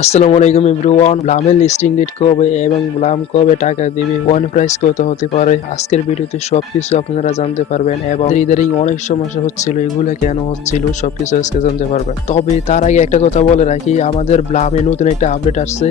আসসালামু আলাইকুম everyone. ব্লামের listing date কবে এবং ব্লাম কবে টাকা দিবে, কয়েন প্রাইস কত হতে পারে, আজকের ভিডিওতে সবকিছু আপনারা জানতে পারবেন এবং ইদারিং অনেক সমস্যা হচ্ছিল, এগুলো কেন হচ্ছিল সবকিছু আজকে জানতে পারবেন। তবে তার আগে একটা কথা বলে রাখি, আমাদের ব্লামে নতুন একটা আপডেট আসছে।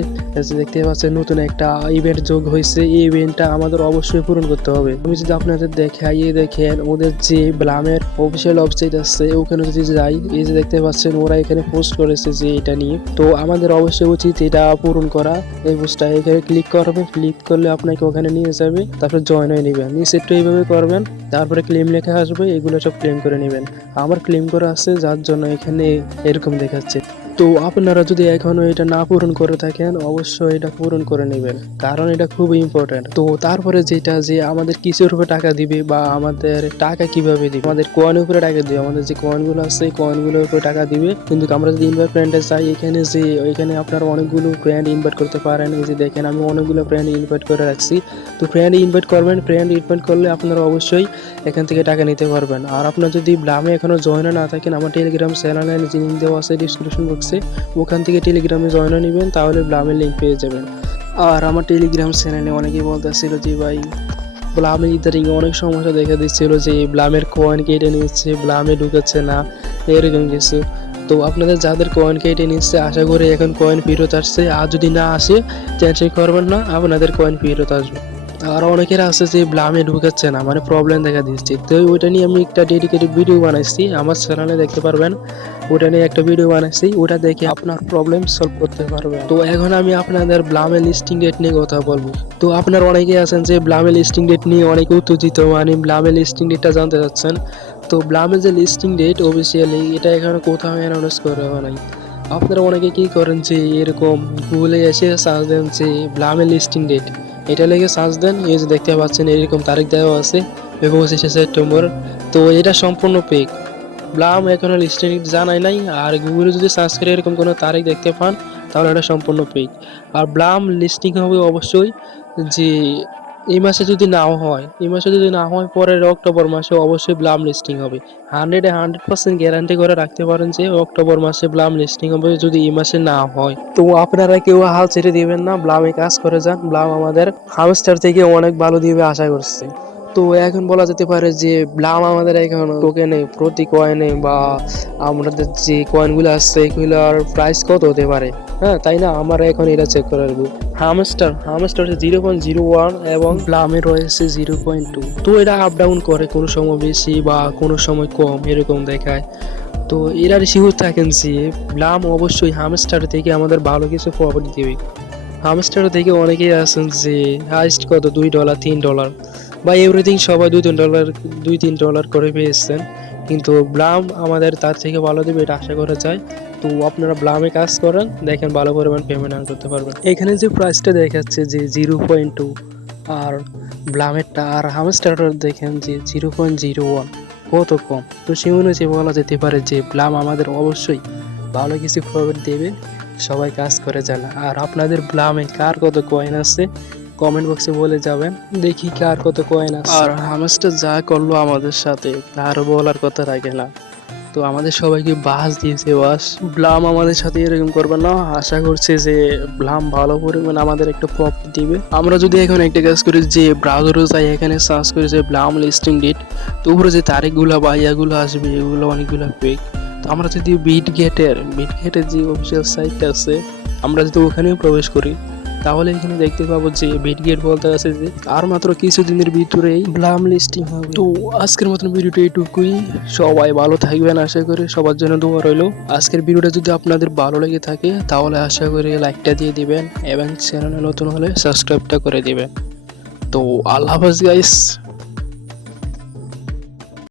দেখতে পাচ্ছেন নতুন একটা ইভেন্ট যোগ হয়েছে। এই ইভেন্টটা আমাদের অবশ্যই পূরণ করতে হবে। আমি যদি আপনাদের দেখাই, দেখেন ওদের যে ব্লামের অফিসিয়াল ওয়েবসাইট আছে ওখানে যদি যাই, এই যে দেখতে পাচ্ছেন ওরা এখানে পোস্ট করেছে যে এটা নিয়ে। তো আমাদের অবশ্যই উচিত এটা পূরণ করা। এই পোস্টটা এখানে ক্লিক করবেন, ক্লিক করলে আপনাকে ওখানে নিয়ে যাবে, তারপর জয়েন হয়ে নেবেন। নিচে একটু এইভাবে করবেন, তারপরে ক্লেম লেখা আসবে, এগুলো সব ক্লেম করে নেবেন। আমার ক্লেম করা আছে, যার জন্য এখানে এরকম দেখাচ্ছে। তো আপনারা যদি এখনো এটা না পূরণ করে থাকেন, অবশ্যই এটা পূরণ করে নেবেন, কারণ এটা খুব ইম্পর্টেন্ট। তো তারপরে যেটা যে আমাদের কিসের উপরে টাকা দিবে বা আমাদের টাকা কিভাবে দিবে, আমাদের কয়েন উপরে টাকা দিবে। আমাদের যে কয়েনগুলো আছে কয়েনগুলোর উপরে টাকা দিবে। কিন্তু আমরা যদি ইনভাইট ফ্রেন্ডে চাই, এখানে যে এখানে আপনারা অনেকগুলো ফ্রেন্ড ইনভাইট করতে পারেন। এই যে দেখেন আমি অনেকগুলো ফ্রেন্ড ইনভাইট করে রাখছি। তো ফ্রেন্ড ইনভাইট করবেন, ফ্রেন্ড ইনভাইট করলে আপনারা অবশ্যই এখান থেকে টাকা নিতে পারবেন। আর আপনার যদি ব্লামে এখনো জয়েন না থাকেন, আমার টেলিগ্রাম চ্যানেলে লিংক দেওয়া আছে ডিসক্রিপশন বক্সে, ওখান থেকে টেলিগ্রামে জয়েন হয়ে নেবেন, তাহলে ব্লামের লিঙ্ক পেয়ে যাবেন। আর আমার টেলিগ্রাম চ্যানেলে অনেকেই বলতেছিল যে ভাই ব্লামে ইদারিং অনেক সমস্যা দেখা দিচ্ছিল, যে ব্লামের কয়েন কেটে নিচ্ছে, ব্লামে ঢুকাচ্ছে না, এরকম কিছু। তো আপনাদের যাদের কয়েন কেটে নিচ্ছে, আশা করি এখন কয়েন ফেরত আসছে। আর যদি না আসে টেনশন করবেন না, আপনাদের কয়েন ফেরত আসবে। আর অনেকের আছে যে ব্লামে ঢুকাচ্ছে না, মানে প্রবলেম দেখা দিচ্ছে। তো ওইটা নিয়ে আমি একটা ডেডিকেটেড ভিডিও বানাইছি, আমার চ্যানেলে দেখতে পারবেন। ওটা নিয়ে একটা ভিডিও বানাইছি, ওটা দেখে আপনার প্রবলেম সলভ করতে পারবেন। তো এখন আমি আপনাদের ব্লামের লিস্টিং ডেট নিয়ে কথা বলবো। তো আপনারা অনেকেই আছেন যে ব্লামের লিস্টিং ডেট নিয়ে অনেক উত্তেজিত, মানে ব্লামের লিস্টিং ডেটটা জানতে চাচ্ছেন। তো ব্লামের যে লিস্টিং ডেট অফিসিয়ালি এটা এখানে কোথাও অ্যানাউন্স করা নাই। আপনারা অনেকে কি করেন যে এরকম গুগলে এসে সার্চ দেন যে ব্লামের লিস্টিং ডেট, এটা লেগে সার্চ দেন। এই যে দেখতে পাচ্ছেন এরকম তারিখ দেওয়া আছে 25শে সেপ্টেম্বর। তো এটা সম্পূর্ণ ফেক। ব্লাম এখনো লিস্টিং ডেট জানাই নাই। আর গুগলে যদি সার্চ করে এরকম কোনো তারিখ দেখতে পান, তাহলে এটা সম্পূর্ণ ফেক। আর ব্লাম লিস্টিং হবে অবশ্যই যে এই মাসে যদি নাও হয়, এই মাসে যদি না হয় পরের অক্টোবর মাসে অবশ্যই ব্লাম লিস্টিং হবে। 100% গ্যারান্টি করে রাখতে পারেন যে অক্টোবর মাসে ব্লাম লিস্টিং হবে, যদি এই মাসে না হয়। তো আপনারা কেউ হাল ছেড়ে দিবেন না, ব্লামে কাজ করে যান। ব্লাম আমাদের হামস্টার থেকে অনেক ভালো দিবে আশা করছি। তো এখন বলা যেতে পারে যে ব্লাম আমাদের এখন টোকেনে প্রতি কয়েনে বা আমাদের যে কয়েনগুলো আসছে এগুলোর প্রাইস কত হতে পারে, হ্যাঁ তাই না? আমরা এখন এটা চেক করে রাখবো। হামস্টার 0.01 এবং ব্লামে রয়েছে 0.2। তো এটা আপ ডাউন করে, কোনো সময় বেশি বা কোনো সময় কম এরকম দেখায়। তো এরা শিওর থাকেন যে ব্লাম অবশ্যই হামস্টার থেকে আমাদের ভালো কিছু প্রফিট দেবে। হামস্টার থেকে অনেকেই আছেন যে হাইস্ট কত $2 $3 বা এভরিথিং সবাই $2-3 করে পেয়েছেন, কিন্তু ব্লাম আমাদের তার থেকে ভালো দেবে এটা আশা করা যায়। তো আপনারা ব্লামে কাজ করেন, দেখেন ভালো পরিমাণ পেমেন্ট আর্ন করতে পারবেন। এখানে যে প্রাইসটা দেখাচ্ছে যে 0.2 আর ব্লামেরটা, আর হামস্টারটা দেখেন যে 0.01, কত কম। তো সেই অনুযায়ী বলা যেতে পারে যে ব্লাম আমাদের অবশ্যই ভালো কিছু প্রফিট দেবে। সবাই কাজ করে জানা। আর আপনাদের ব্লামে কার কত কয়েন আছে কমেন্ট বক্সে বলে যাবেন, দেখি কার কত কয়েন আছে। আর হামস্টার যা করলো আমাদের সাথে তার বলার কথা রাখে না। তো আমাদের সবাইকে বাস দিয়েছে, বাস ব্লাম আমাদের সাথে এরকম করবে না। আশা করছে যে ব্লাম ভালো পরিমাণ আমাদের একটা প্রফিট দিবে। আমরা যদি এখন একটা কাজ করি যে ব্রাউজারে যাই, এখানে সার্চ করি যে ব্লাম লিস্টিং ডেট, তো উপরে যে তারিখগুলো বা ইয়াগুলো আসবে এগুলো অনেকগুলো ফেক। তো আমরা যদি বিটগেটের যে অফিসিয়াল সাইটটা আছে, আমরা যদি ওখানেও প্রবেশ করি, তাহলে এখানে দেখতে পাবো যে বিটগেট বলতে আছে যে আর মাত্র কিছুদিনের ভিতরেই ব্লাম লিস্টিং হবে। তো আজকের মতন ভিডিওটা এইটুকুই। সবাই ভালো থাকবেন, আশা করি সবার জন্য দোয়া রইলো। আজকের ভিডিওটা যদি আপনাদের ভালো লেগে থাকে, তাহলে আশা করি লাইকটা দিয়ে দিবেন এবং চ্যানেলে নতুন হলে সাবস্ক্রাইবটা করে দিবেন। তো আল্লাহ হাফেজ গাইস।